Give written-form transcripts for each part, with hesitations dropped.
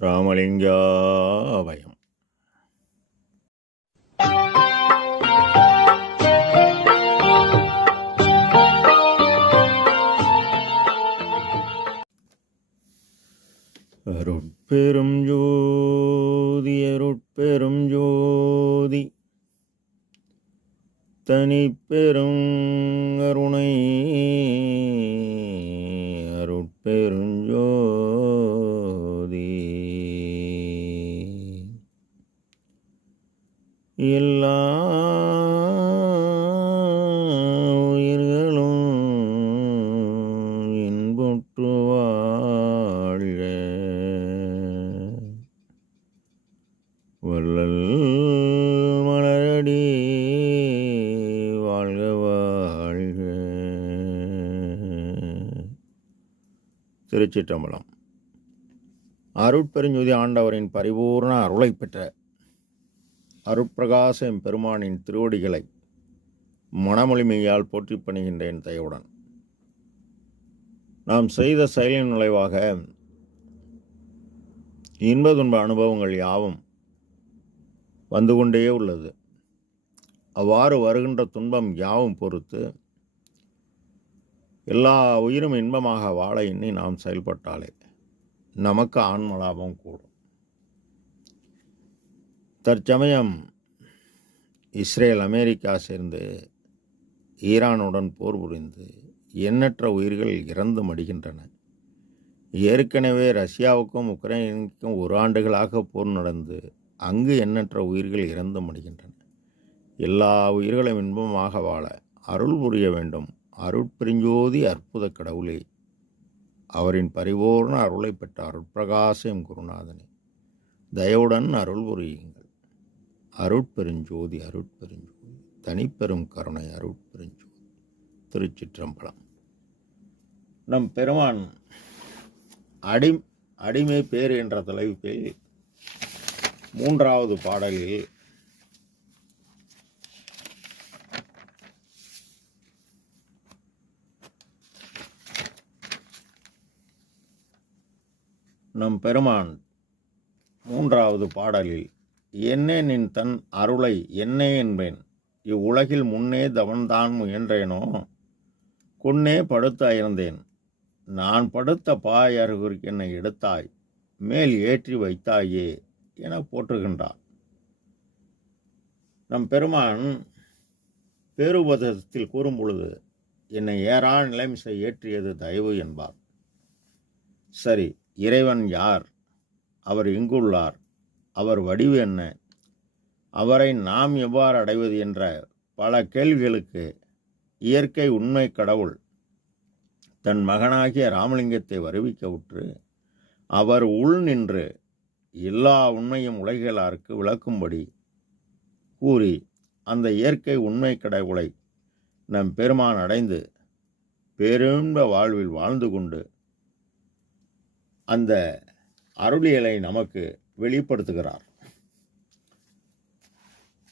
ராமலிங்காபயம். அருட்பெரும் ஜோதி அருட்பெரும் ஜோதி தனிப்பெரும் கருணை அருட்பெரும் ஜோதி எல்லா உயிர்களும் இன்புற்று வாழ்க. வள்ளல் மலரடி வாழ்க வாழ்க. திருச்சிற்றம்பலம். அருட்பெருஞ்ஜோதி ஆண்டவரின் பரிபூர்ண அருளை பெற்ற அருட்பிரகாச எம்பெருமானின் திருவடிகளை மனமொழிமையால் போற்றி பணிகின்றேன் தயவுடன். நாம் செய்த செயலின் நுழைவாக இன்ப துன்ப அனுபவங்கள் யாவும் வந்து கொண்டே உள்ளது. அவ்வாறு வருகின்ற துன்பம் யாவும் பொறுத்து எல்லா உயிரும் இன்பமாக வாழ எண்ணி நாம் செயல்பட்டாலே நமக்கு ஆன்ம லாபம் கூடும். தற்சமயம் இஸ்ரேல் அமெரிக்கா சேர்ந்து ஈரானுடன் போர் புரிந்து எண்ணற்ற உயிர்கள் இறந்து மடிகின்றன. ஏற்கனவே ரஷ்யாவுக்கும் உக்ரைனுக்கும் 1 ஆண்டுகளாக போர் நடந்து அங்கு எண்ணற்ற உயிர்கள் இறந்து மடிகின்றன. எல்லா உயிர்களும் இன்பமாக வாழ அருள் புரிய வேண்டும். அருட்பெருஞ்சோதி அற்புத கடவுளே, அவரின் பரிபூர்ண அருளை பெற்ற அருட்பிரகாசம் குருநாதனே, தயவுடன் அருள் புரியுங்கள். அருட்பெருஞ்சோதி அருட்பெருஞ்சோதி தனிப்பெரும் கருணை அருட்பெருஞ்சோதி. திருச்சிற்றம்பலம். நம் பெருமான் அடிமை பேர் என்ற தலைப்பில் 3வது பாடலில் நம் பெருமான் 3வது பாடலில் என்னே நின் தன் அருளை என்னே என்பேன், இவ்வுலகில் முன்னே தவன்தான் முயன்றேனோ, கொன்னே படுத்த அயர்ந்தேன், நான் படுத்த பாயருகுறிக்கு என்னை எடுத்தாய், மேல் ஏற்றி வைத்தாயே என போற்றுகின்றார். நம் பெருமான் பேருபதத்தில் கூறும் பொழுது என்னை ஏறா நிலைமிசை ஏற்றியது தயவு என்பார். சரி, இறைவன் யார்? அவர் எங்குள்ளார்? அவர் வடிவு என்ன? அவரை நாம் எவ்வாறு அடைவது என்ற பல கேள்விகளுக்கு இயற்கை உண்மை கடவுள் தன் மகனாகிய ராமலிங்கத்தை வருவிக்க உற்று அவர் உள் நின்று எல்லா உண்மையும் உலகிலாருக்கு விளக்கும்படி கூறி அந்த இயற்கை உண்மை கடவுளை நம் பெருமான் அடைந்து பேரின்ப வாழ்வில் வாழ்ந்து கொண்டு அந்த அருளியலை நமக்கு வெளிப்படுத்துகிறார்.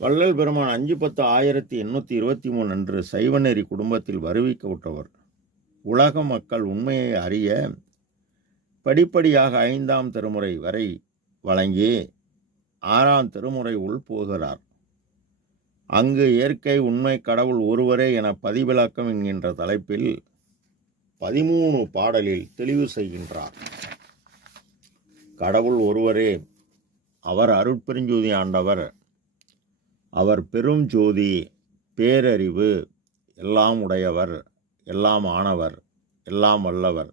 வள்ளல் பெருமான் 5/10/1823 அன்று சைவநெறி குடும்பத்தில் வருவிக்க உற்றவர். உலக மக்கள் உண்மையை அறிய படிப்படியாக 5ஆம் திருமுறை வரை வழங்கி 6ஆம் திருமுறை உள் போகிறார். அங்கு இயற்கை உண்மை கடவுள் ஒருவரே என பதிவிலக்கம் என்கின்ற தலைப்பில் 13 பாடலில் தெளிவு செய்கின்றார். கடவுள் ஒருவரே, அவர் அருட்பெருஞ்சோதி ஆண்டவர், அவர் பெரும் ஜோதி, பேரறிவு, எல்லாம் உடையவர், எல்லாம் ஆனவர், எல்லாம் வல்லவர்,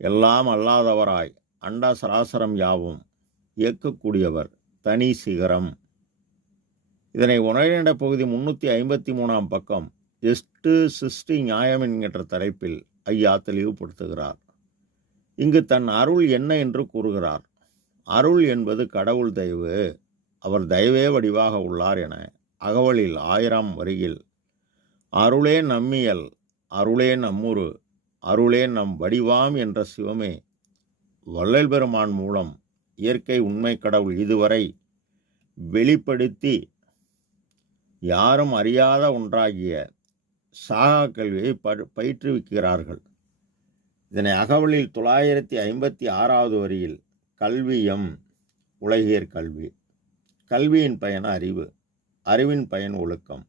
எல்லாம் அல்லாதவராய் அண்ட சராசரம் யாவும் இயக்கக்கூடியவர், தனி சிகரம். இதனை உரைநடை பகுதி 353ஆம் பக்கம் எஸ்டு சிருஷ்டி நியாயம் என்கின்ற தலைப்பில் ஐயா தெளிவுபடுத்துகிறார். இங்கு தன் அருள் என்ன என்று கூறுகிறார். அருள் என்பது கடவுள் தயவு, அவர் தயவே வடிவாக உள்ளார் என அகவலில் 1000 வரியில் அருளே நம்மியல், அருளே நம்முரு, அருளே நம் வடிவாம் என்ற சிவமே வள்ளல் பெருமான் மூலம் இயற்கை உண்மை கடவுள் இதுவரை வெளிப்படுத்தி யாரும் அறியாத ஒன்றாகிய சாகா கல்வியை பயிற்றுவிக்கிறார்கள். இதனை அகவலில் 956வது வரியில் கல்வியம் உலகியற் கல்வி. கல்வியின் பயன் அறிவு, அறிவின் பயன் ஒழுக்கம்,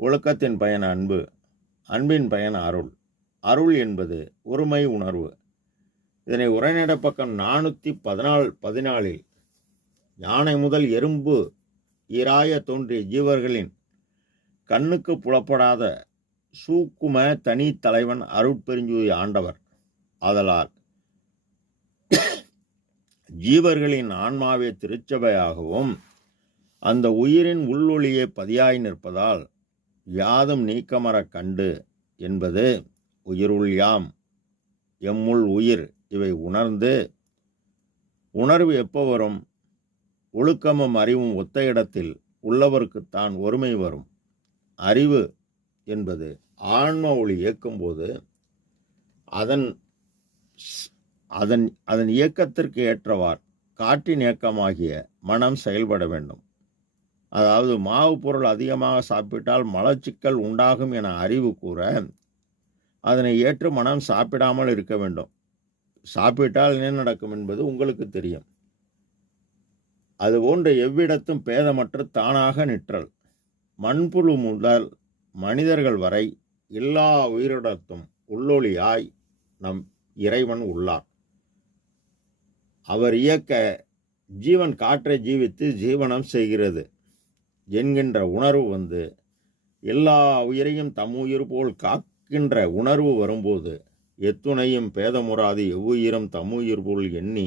ஒழுக்கத்தின் பயன் அன்பு, அன்பின் பயன் அருள், அருள் என்பது ஒருமை உணர்வு. இதனை உரைநடை பக்கம் 414 யானை முதல் எறும்பு ஈராய தோன்றிய ஜீவர்களின் கண்ணுக்கு புலப்படாத சூக்கும தனி தலைவன் அருட்பெருஞ்சோதி ஆண்டவர். ஆதலால் ஜீவர்களின் ஆன்மாவே திருச்சபையாகவும் அந்த உயிரின் உள்ளொளியே பதியாய் நிற்பதால் யாதும் நீக்கமரக் கண்டு என்பது உயிருள் யாம் எம்முள் உயிர் இவை உணர்ந்து. உணர்வு எப்போ வரும்? ஒழுக்கமும் அறிவும் ஒத்த இடத்தில் உள்ளவருக்குத்தான் ஒருமை வரும். அறிவு என்பது ஆன்ம ஒளி இயக்கும்போது அதன் அதன் அதன் இயக்கத்திற்கு ஏற்றவார் காற்றின் இயக்கமாகிய மனம் செயல்பட வேண்டும். அதாவது மாவு பொருள் அதிகமாக சாப்பிட்டால் மலச்சிக்கல் உண்டாகும் என அறிவு கூற அதனை ஏற்று மனம் சாப்பிடாமல் இருக்க வேண்டும். சாப்பிட்டால் என்ன நடக்கும் என்பது உங்களுக்கு தெரியும். அதுபோன்று எவ்விடத்தும் பேதமற்று தானாக நிற்றல். மண்புழு முதல் மனிதர்கள் வரை எல்லா உயிரிடத்தும் உள்ளொளியாய் நம் இறைவன் உள்ளார். அவர் இயக்க ஜீவன் காற்றை ஜீவித்து ஜீவனம் செய்கிறது என்கின்ற உணர்வு வந்து எல்லா உயிரையும் தம் உயிர் போல் காக்கின்ற உணர்வு வரும்போது எத்துணையும் பேதமுறாது எவ்வுயிரும் தம்முயிர் போல் எண்ணி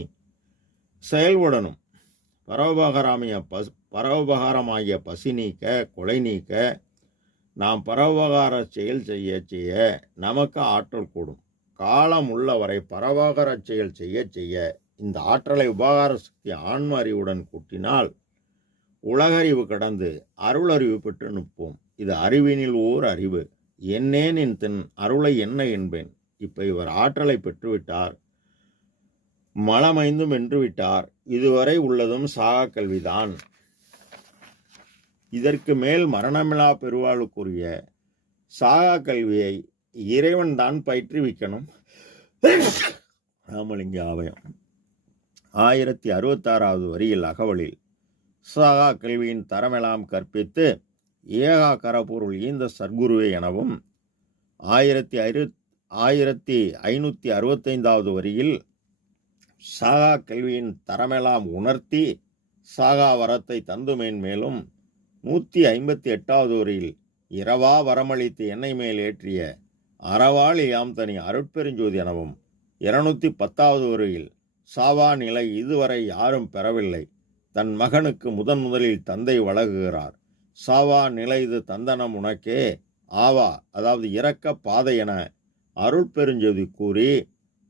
செயல்படணும். பரோபகாரமாகிய பசி நீக்க, கொலை நீக்க, நாம் பரோபகார செயல் செய்ய செய்ய நமக்கு ஆற்றல் கூடும். காலம் உள்ளவரை பரோபகார செயல் செய்ய செய்ய இந்த ஆற்றலை உபகார சக்தி ஆன்ம அறிவுடன் கூட்டினால் உலகறிவு கடந்து அருள் அறிவு பெற்று நிற்போம். இது அறிவினில் ஓர் அறிவு. என்னேன் என் தன் அருளை என்ன என்பேன். இப்போ இவர் ஆற்றலை பெற்றுவிட்டார், மலமைந்தும் வென்றுவிட்டார். இதுவரை உள்ளதும் சாகா கல்விதான். இதற்கு மேல் மரணமில்லா பெருவாளுக்குரிய சாகா கல்வியை இறைவன் தான் பயிற்றுவிக்கணும். ராமலிங்க ஆவயம் 1066வது வரியில் அகவலில் சாகா கல்வியின் தரமெல்லாம் கற்பித்து ஏகாக்கர பொருள் ஈந்த சர்க்குருவே எனவும் 1565வது வரியில் சாகா கல்வியின் தரமெல்லாம் உணர்த்தி சாகா வரத்தை தந்துமேன் மேலும் 158வது வரியில் இரவா வரமளித்து எண்ணெய் மேல் ஏற்றிய அறவாளி யாம் தனி அருட்பெருஞ்சோதி எனவும் 210வது வரியில் சாவா நிலை இதுவரை யாரும் பெறவில்லை, தன் மகனுக்கு முதலில் தந்தை வழங்குகிறார். சாவா நிலை இது தந்தனம் உனக்கே ஆவா, அதாவது இறக்க பாதை என அருட்பெருஞ்சோதி கூறி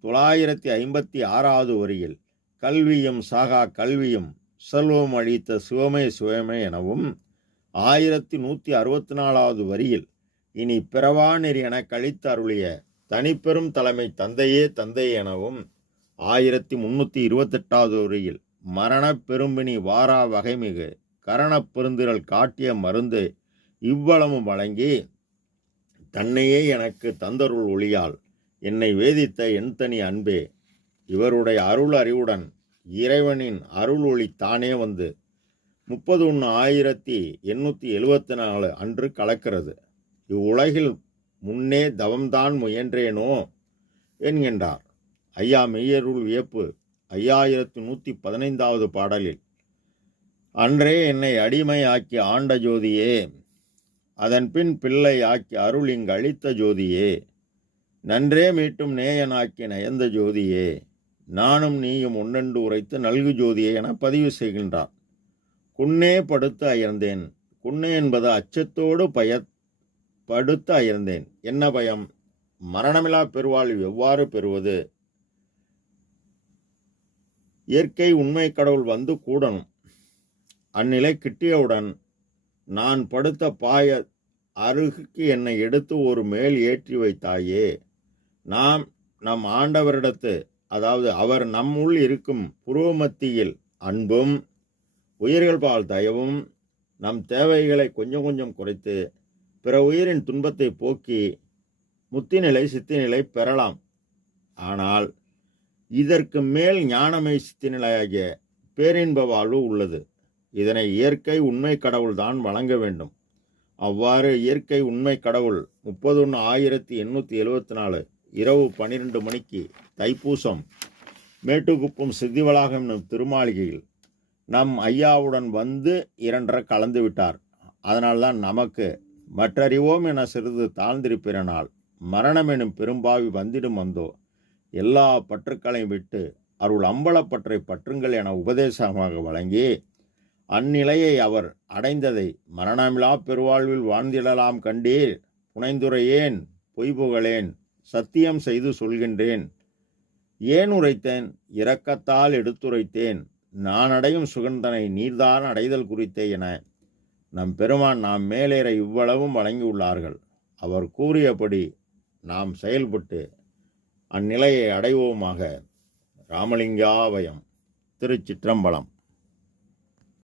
956வது வரியில் கல்வியும் சாகா கல்வியும் செல்வம் அளித்த சிவமே சிவமே எனவும் 1164வது வரியில் இனி பிறவா நெறி என கழித்து அருளிய தனிப்பெரும் தலைமை தந்தையே தந்தை எனவும் 1328வது வரியில் மரண பெரும்பினி வாரா வகைமிகு கரணப் பெருந்திரள் காட்டிய மருந்து இவ்வளமும் வழங்கி தன்னையே எனக்கு தந்தருள் ஒளியால் என்னை வேதித்த என் தனி அன்பே. இவருடைய அருள் அறிவுடன் இறைவனின் அருள் ஒளி தானே வந்து 31/1874 அன்று கலக்கிறது. இவ்வுலகில் முன்னே தவம்தான் முயன்றேனோ என்கின்றார். ஐயா மெய்யருள் வியப்பு 5115வது பாடலில் அன்றே என்னை அடிமை ஆக்கி ஆண்ட ஜோதியே, அதன் பின் பிள்ளை ஆக்கி அருள் இங்கு அளித்த ஜோதியே, நன்றே மீட்டும் நேயனாக்கி நயந்த ஜோதியே, நானும் நீயும் ஒன்றென்று உரைத்து நல்கு ஜோதியே என பதிவு செய்கின்றார். குன்னே படுத்து அயர்ந்தேன். குன்னே என்பது அச்சத்தோடு படுத்து அயர்ந்தேன். என்ன பயம்? மரணமில்லா பெருவாழ்வு எவ்வாறு பெறுவது? இயற்கை உண்மை கடவுள் வந்து கூடணும். அந்நிலை கிட்டியவுடன் நான் படுத்த பாய அருகுக்கு என்னை எடுத்து ஒரு மேல் ஏற்றி வைத்தாயே. நாம் நம் ஆண்டவரிடத்து, அதாவது அவர் நம்முள் இருக்கும் புருவமத்தியில் அன்பும் உயிர்கள் பால் தயவும் நம் தேவைகளை கொஞ்சம் கொஞ்சம் குறைத்து பிற உயிரின் துன்பத்தை போக்கி முத்திநிலை சித்திநிலை பெறலாம். ஆனால் இதற்கு மேல் ஞானமை சித்தி நிலையாகிய பேரின்ப வாழ்வு உள்ளது. இதனை இயற்கை உண்மை கடவுள்தான் வழங்க வேண்டும். அவ்வாறு இயற்கை உண்மை கடவுள் 31/1874 இரவு 12 மணிக்கு தைப்பூசம் மேட்டுக்குப்பம் சித்திவளாகம் என்னும் திருமாளிகையில் நம் ஐயாவுடன் வந்து 2 கலந்து விட்டார். அதனால்தான் நமக்கு மற்றறிவோம் என சிறிது தாழ்ந்திருப்பிறனால் மரணம் எனும் பெரும்பாவி வந்திடும் வந்தோ, எல்லா பற்றுக்களையும் விட்டு அருள் அம்பலப்பற்றை பற்றுங்கள் என உபதேசமாக வழங்கி அந்நிலையை அவர் அடைந்ததை மரணமிலா பெருவாழ்வில் வாழ்ந்திடலாம் கண்டீர். புனைந்துரையேன் பொய்புகளேன் சத்தியம் செய்து சொல்கின்றேன். ஏன் உரைத்தேன் இரக்கத்தால் எடுத்துரைத்தேன். நான் அடையும் சுகந்தனை நீர்தான் அடைதல் குறித்தே என நம் பெருமான் நாம் மேலேற இவ்வளவும் வழங்கியுள்ளார்கள். அவர் கூறியபடி நாம் செயல்பட்டு அந்நிலையை அடைவோமாக. ராமலிங்காபயம். திருச்சிற்றம்பலம்.